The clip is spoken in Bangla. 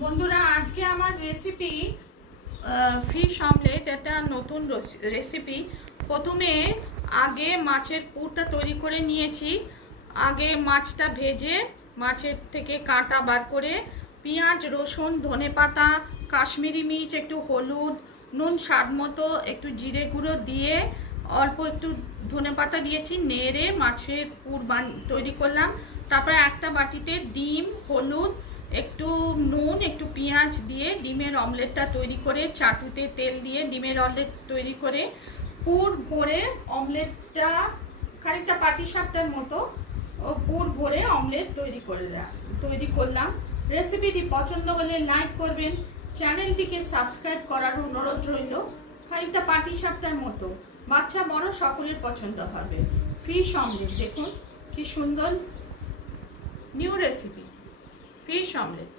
বন্ধুরা, আজকে আমার রেসিপি ফিশ অমলেট। এটা নতুন রেসিপি। প্রথমে আগে মাছের পুরটা তৈরি করে নিয়েছি। আগে মাছটা ভেজে মাছের থেকে কাঁটা বার করে পেঁয়াজ, রসুন, ধনেপাতা, কাশ্মীরি মির্চ, একটু হলুদ, নুন স্বাদ মতো, একটু জিরে গুঁড়ো দিয়ে অল্প একটু ধনেপাতা দিয়েছি, নেড়ে মাছের পুর তৈরি করলাম। তারপরে একটা বাটিতে ডিম, হলুদ, একটু নুন, একটু পেঁয়াজ দিয়ে ডিমের অমলেটটা তৈরি করে, চাটুতে তেল দিয়ে ডিমের অমলেট তৈরি করে পুর ভরে অমলেটটা খানিকটা পাটিসাপটার মতো পুর ভরে অমলেট তৈরি করলাম। রেসিপিটি পছন্দ হলে লাইক করবেন, চ্যানেলটিকে সাবস্ক্রাইব করার অনুরোধ রইল। খানিকটা পাটিসাপটার মতো, বাচ্চা বড় সকলের পছন্দ হবে। ফিশ অমলেট দেখুন কি সুন্দর নিউ রেসিপি, ফিশ অমলেট।